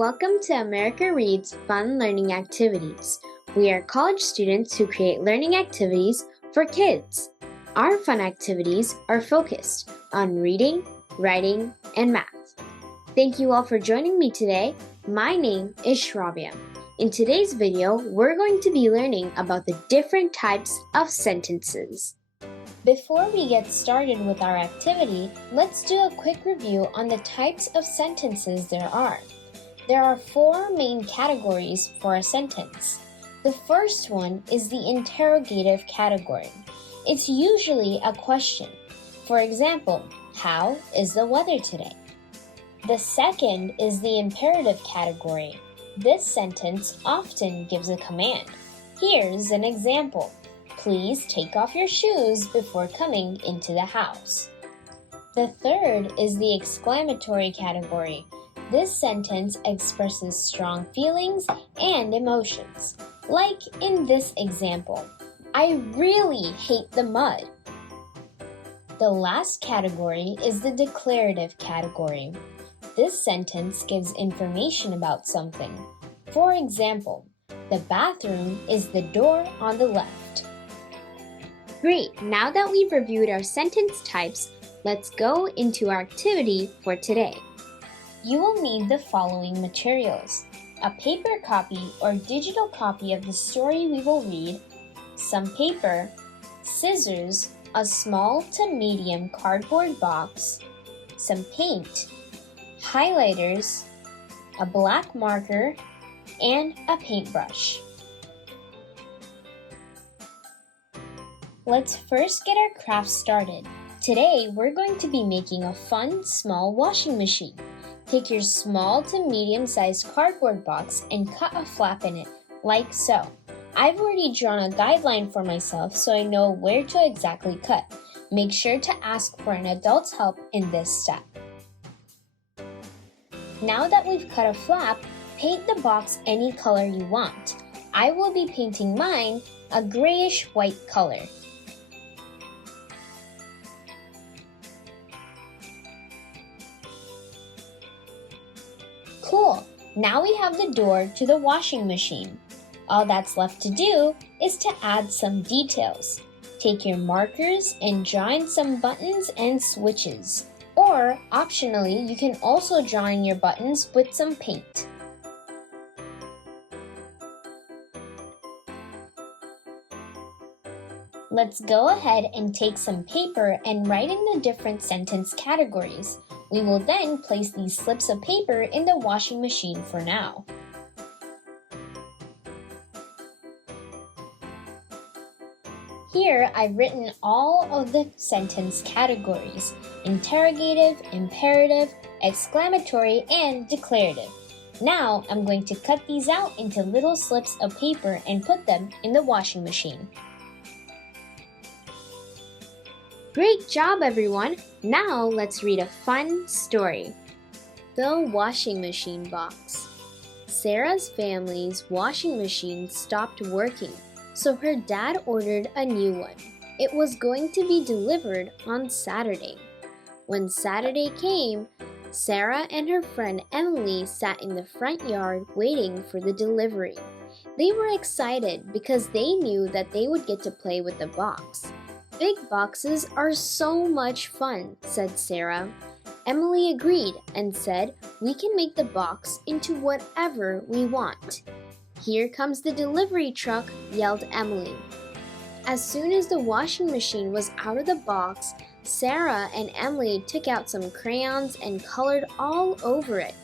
Welcome to America Reads Fun Learning Activities. We are college students who create learning activities for kids. Our fun activities are focused on reading, writing, and math. Thank you all for joining me today. My name is Shravya. In today's video, we're going to be learning about the different types of sentences. Before we get started with our activity, let's do a quick review on the types of sentences there are. There are four main categories for a sentence. The first one is the interrogative category. It's usually a question. For example, how is the weather today? The second is the imperative category. This sentence often gives a command. Here's an example. Please take off your shoes before coming into the house. The third is the exclamatory category. This sentence expresses strong feelings and emotions. Like in this example, I really hate the mud. The last category is the declarative category. This sentence gives information about something. For example, the bathroom is the door on the left. Great! Now that we've reviewed our sentence types, let's go into our activity for today. You will need the following materials: a paper copy or digital copy of the story we will read, some paper, scissors, a small to medium cardboard box, some paint, highlighters, a black marker, and a paintbrush. Let's first get our craft started. Today, we're going to be making a fun, small washing machine. Take your small to medium-sized cardboard box and cut a flap in it, like so. I've already drawn a guideline for myself so I know where to exactly cut. Make sure to ask for an adult's help in this step. Now that we've cut a flap, paint the box any color you want. I will be painting mine a grayish-white color. Cool! Now we have the door to the washing machine. All that's left to do is to add some details. Take your markers and draw in some buttons and switches. Or, optionally, you can also draw in your buttons with some paint. Let's go ahead and take some paper and write in the different sentence categories. We will then place these slips of paper in the washing machine for now. Here, I've written all of the sentence categories: interrogative, imperative, exclamatory, and declarative. Now, I'm going to cut these out into little slips of paper and put them in the washing machine. Great job, everyone! Now let's read a fun story. The washing machine box. Sarah's family's washing machine stopped working, so her dad ordered a new one. It was going to be delivered on Saturday. When Saturday came, Sarah and her friend Emily sat in the front yard waiting for the delivery. They were excited because they knew that they would get to play with the box. Big boxes are so much fun, said Sarah. Emily agreed and said, we can make the box into whatever we want. Here comes the delivery truck, yelled Emily. As soon as the washing machine was out of the box, Sarah and Emily took out some crayons and colored all over it.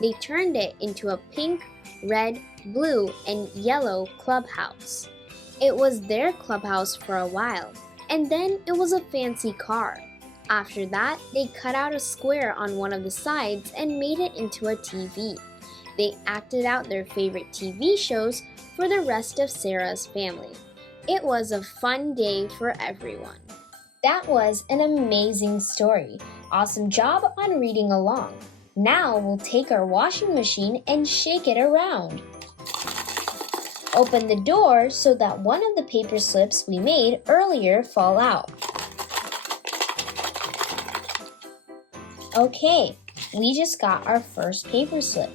They turned it into a pink, red, blue, and yellow clubhouse. It was their clubhouse for a while. And then it was a fancy car. After that, they cut out a square on one of the sides and made it into a TV. They acted out their favorite TV shows for the rest of Sarah's family. It was a fun day for everyone. That was an amazing story. Awesome job on reading along. Now we'll take our washing machine and shake it around. Open the door so that one of the paper slips we made earlier fall out. Okay, we just got our first paper slip.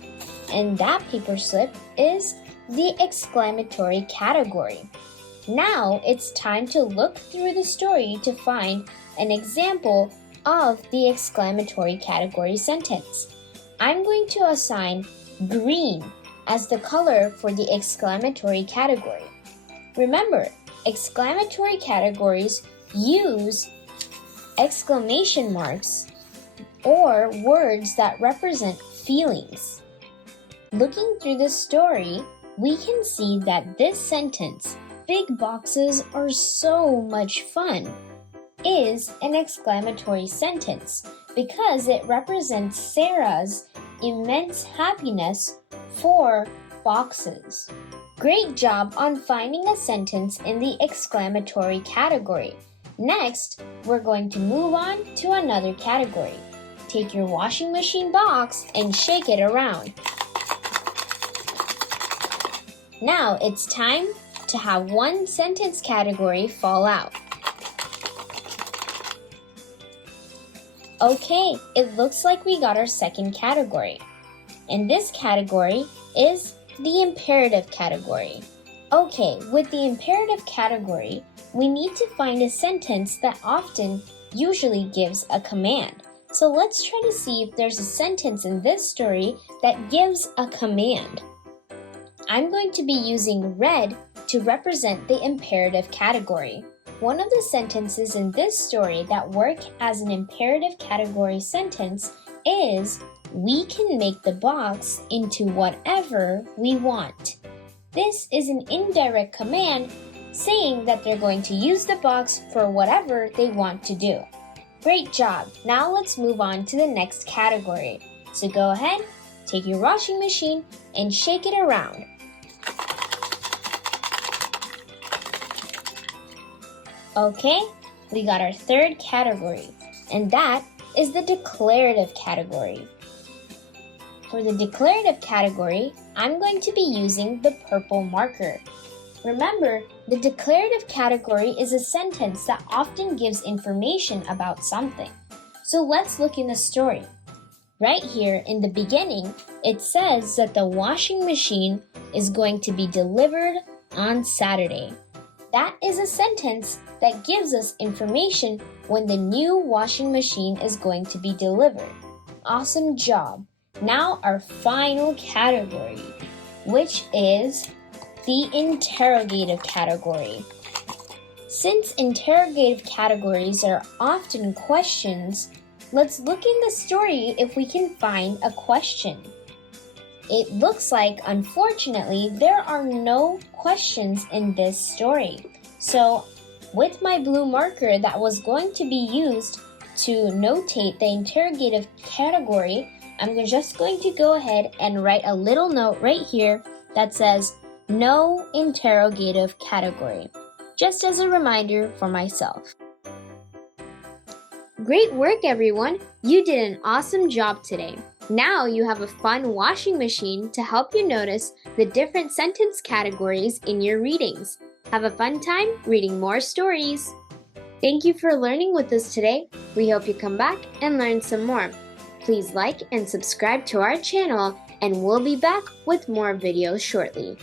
and that paper slip is the exclamatory category. Now it's time to look through the story to find an example of the exclamatory category sentence. I'm going to assign green as the color for the exclamatory category. Remember, exclamatory categories use exclamation marks or words that represent feelings. Looking through the story, we can see that this sentence, "Big boxes are so much fun," is an exclamatory sentence because it represents Sarah's immense happiness for boxes. Great job on finding a sentence in the exclamatory category. Next, we're going to move on to another category. Take your washing machine box and shake it around. Now it's time to have one sentence category fall out. Okay, it looks like we got our second category. And this category is the imperative category. Okay, with the imperative category, we need to find a sentence that usually gives a command. So let's try to see if there's a sentence in this story that gives a command. I'm going to be using red to represent the imperative category. One of the sentences in this story that work as an imperative category sentence is, "We can make the box into whatever we want." This is an indirect command saying that they're going to use the box for whatever they want to do. Great job! Now let's move on to the next category. So go ahead, take your washing machine and shake it around. Okay, we got our third category, and that is the declarative category. For the declarative category, I'm going to be using the purple marker. Remember, the declarative category is a sentence that often gives information about something. So let's look in the story. Right here in the beginning, it says that the washing machine is going to be delivered on Saturday. That is a sentence that gives us information when the new washing machine is going to be delivered. Awesome job! Now our final category, which is the interrogative category. Since interrogative categories are often questions, let's look in the story if we can find a question. It looks like, unfortunately, there are no questions in this story. So, with my blue marker that was going to be used to notate the interrogative category, I'm just going to go ahead and write a little note right here that says, "No interrogative category," just as a reminder for myself. Great work, everyone! You did an awesome job today. Now you have a fun washing machine to help you notice the different sentence categories in your readings. Have a fun time reading more stories! Thank you for learning with us today. We hope you come back and learn some more. Please like and subscribe to our channel, and we'll be back with more videos shortly.